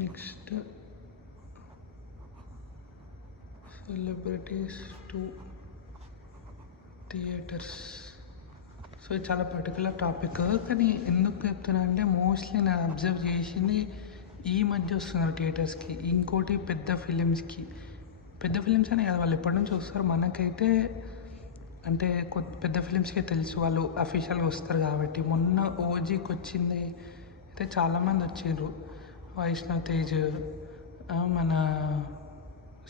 Next celebrities to theatres. So ఇది చాలా particular topic, కానీ ఎందుకు చెప్తున్నా అంటే మోస్ట్లీ నేను అబ్జర్వ్ చేసింది ఈ మధ్య వస్తున్నారు థియేటర్స్కి. ఇంకోటి పెద్ద ఫిలిమ్స్కి, పెద్ద ఫిలిమ్స్ అనే కాదు, వాళ్ళు ఎప్పటి నుంచి వస్తారు. మనకైతే అంటే పెద్ద ఫిలిమ్స్కే తెలుసు, వాళ్ళు అఫీషియల్గా వస్తారు కాబట్టి. మొన్న ఓజీకి వచ్చింది అయితే చాలామంది వచ్చిండ్రు. వైష్ణవ్ తేజ్, మన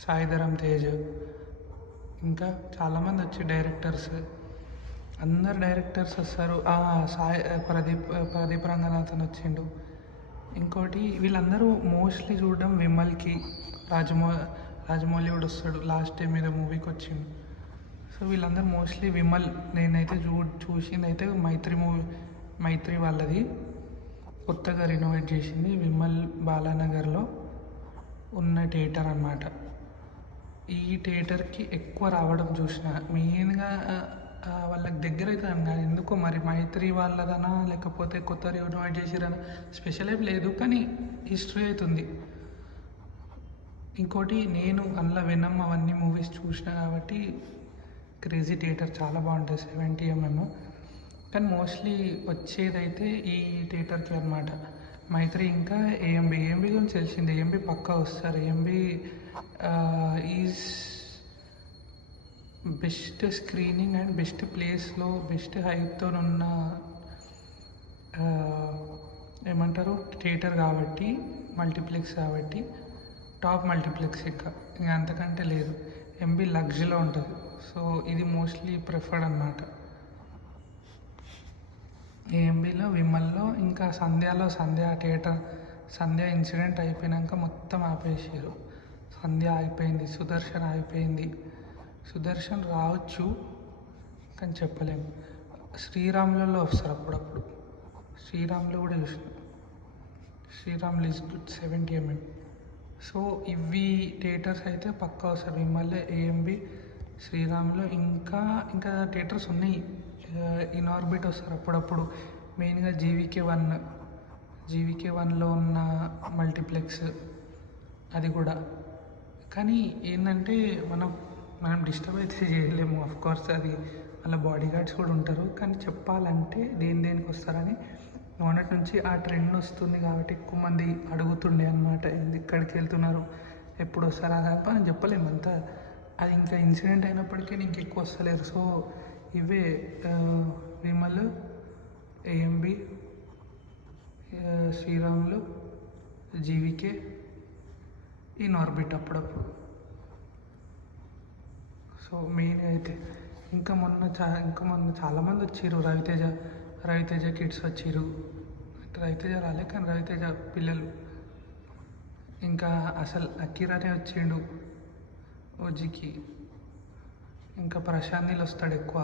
సాయిధరం తేజ్, ఇంకా చాలామంది వచ్చి డైరెక్టర్స్, అందరు డైరెక్టర్స్ వస్తారు. ప్రదీప్ రంగనాథన్ వచ్చిండు. ఇంకోటి వీళ్ళందరూ మోస్ట్లీ చూడడం విమల్కి, రాజమౌళి కూడా వస్తాడు లాస్ట్ టైం మీద మూవీకి వచ్చిండు. సో వీళ్ళందరూ మోస్ట్లీ విమల్. నేనైతే చూసింది అయితే మైత్రి వాళ్ళది కొత్తగా రినోవేట్ చేసింది విమల్ బాలానగర్లో ఉన్న థియేటర్ అన్నమాట. ఈ థియేటర్కి ఎక్కువ రావడం చూసిన మెయిన్గా వాళ్ళకి దగ్గర అవుతుంది కానీ ఎందుకో మరి మైత్రి వాళ్ళదనా లేకపోతే కొత్త రినోవేట్ చేసిరనా స్పెషల్ ఏం లేదు, కానీ హిస్టరీ అవుతుంది. ఇంకోటి నేను అందులో వెనమ్ అవన్నీ మూవీస్ చూసిన కాబట్టి క్రేజీ థియేటర్ చాలా బాగుంటుంది, 70mm. కానీ మోస్ట్లీ వచ్చేదైతే ఈ థియేటర్కి అనమాట. మైత్రి ఇంకా ఏఎంబి గురించి తెలిసింది. ఏఎంబి పక్కా వస్తారు. AMB is best screening and best ప్లేస్లో బెస్ట్ హైట్తో ఉన్న ఏమంటారు థియేటర్ కాబట్టి, మల్టీప్లెక్స్ కాబట్టి టాప్ మల్టీప్లెక్స్ ఇంకా అంతకంటే లేదు. ఎంబీ లగ్జరీలో ఉంటుంది. సో ఇది మోస్ట్లీ ప్రిఫర్డ్ అనమాట. ఏఎంబీలో, విమల్లో, ఇంకా సంధ్య థియేటర్. సంధ్య ఇన్సిడెంట్ అయిపోయినాక మొత్తం ఆపేసారు. సంధ్య అయిపోయింది, సుదర్శన్ అయిపోయింది. సుదర్శన్ రావచ్చు కానీ చెప్పలేము. శ్రీరాములలో వస్తారు అప్పుడప్పుడు. శ్రీరాములు కూడా చూసిన. Sriramulu is good, 70mm. So ఇవి థియేటర్స్ అయితే పక్కా వస్తారు. విమల్, ఏఎంబి, శ్రీరాములు. ఇంకా థియేటర్స్ ఉన్నాయి. ఇన్ ఆర్బిట్ వస్తారు అప్పుడప్పుడు. మెయిన్గా జీవికే 1లో ఉన్న మల్టీప్లెక్స్ అది కూడా. కానీ ఏంటంటే మనం డిస్టర్బ్ అయితే చేయలేము. కోర్స్ అది వాళ్ళ బాడీ గార్డ్స్ కూడా ఉంటారు. కానీ చెప్పాలంటే దేనికి వస్తారని మొన్నటి నుంచి ఆ ట్రెండ్ వస్తుంది కాబట్టి ఎక్కువ మంది అడుగుతుండే అనమాట, ఎక్కడికి వెళ్తున్నారు, ఎప్పుడు వస్తారా అని చెప్పలేము అంతా. అది ఇంకా ఇన్సిడెంట్ అయినప్పటికీ ఇంకెక్కువ వస్తలేరు. సో ఇవే Vimal, AMB, Sriramulu, GVK, Inorbit అప్పుడప్పుడు. సో మెయిన్గా అయితే ఇంకా మొన్న చాలామంది వచ్చిర్రు. రవితేజ కిడ్స్ వచ్చిర్రు. రవితేజ రాలే కానీ రవితేజ పిల్లలు. ఇంకా అసలు అకీరానే వచ్చిండు ఓజీకి. ఇంకా ప్రశాంత్ నీళ్ళు వస్తాడు ఎక్కువ.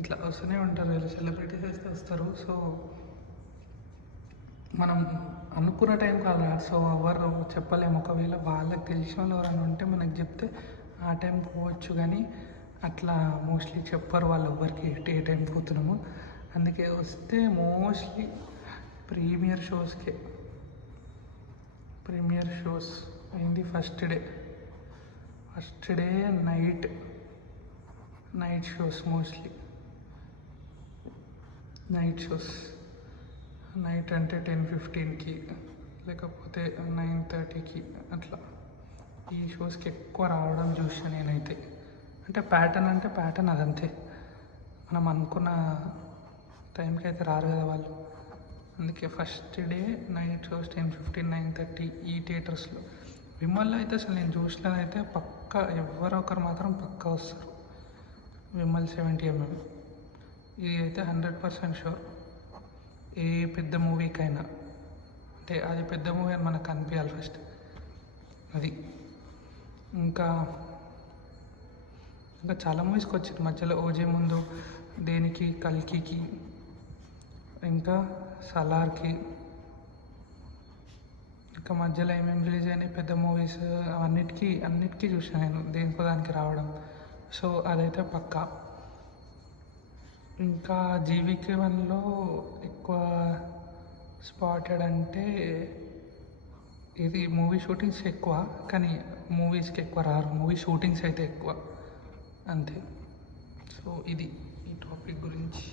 ఇట్లా వస్తూనే ఉంటారు, వీళ్ళు సెలబ్రిటీస్ అయితే వస్తారు. సో మనం అనుకున్న టైం కాదు. సో ఎవరు చెప్పలేము. ఒకవేళ వాళ్ళకి తెలిసిన వాళ్ళు ఎవరైనా ఉంటే మనకు చెప్తే ఆ టైం పోవచ్చు, కానీ అట్లా మోస్ట్లీ చెప్పరు వాళ్ళు ఎవరికి ఏ టైం పోతున్నాము. అందుకే వస్తే మోస్ట్లీ ప్రీమియర్ షోస్ అయింది. First day night shows, mostly night shows. Night అంటే 10:15కి లేకపోతే 9:30కి అట్లా ఈ షోస్కి ఎక్కువ రావడం చూసాను నేనైతే. అంటే ప్యాటర్న్ అదంతే. మనం అనుకున్న టైంకి అయితే రారు కదా వాళ్ళు. అందుకే ఫస్ట్ డే నైట్ షోస్ 10:15, 9:30 ఈ థియేటర్స్లో. విమల్లో అయితే అసలు నేను చూసినదైతే పక్కా ఎవరో ఒకరు మాత్రం పక్కా వస్తారు. విమల్ 70mm ఇది అయితే 100% షూర్. ఏ పెద్ద మూవీకైనా అంటే అది పెద్ద మూవీ అని మనకు అనిపించాలి ఫస్ట్ అది. ఇంకా చాలా మూవీస్కి వచ్చింది మధ్యలో. ఓజీ ముందు దేనికి, కల్కికి, ఇంకా సలార్కి. ఇంకా మధ్యలో ఏమేమి రిలీజ్ అయినాయి పెద్ద మూవీస్ అన్నిటికీ చూసాను నేను, దేనికో దానికి రావడం. సో అదైతే పక్కా. ఇంకా జీవికే 1లో ఎక్కువ స్పాటెడ్ అంటే ఇది మూవీ షూటింగ్స్ ఎక్కువ, కానీ మూవీస్కి ఎక్కువ రారు, మూవీ షూటింగ్స్ అయితే ఎక్కువ అంతే. సో ఇది ఈ టాపిక్ గురించి.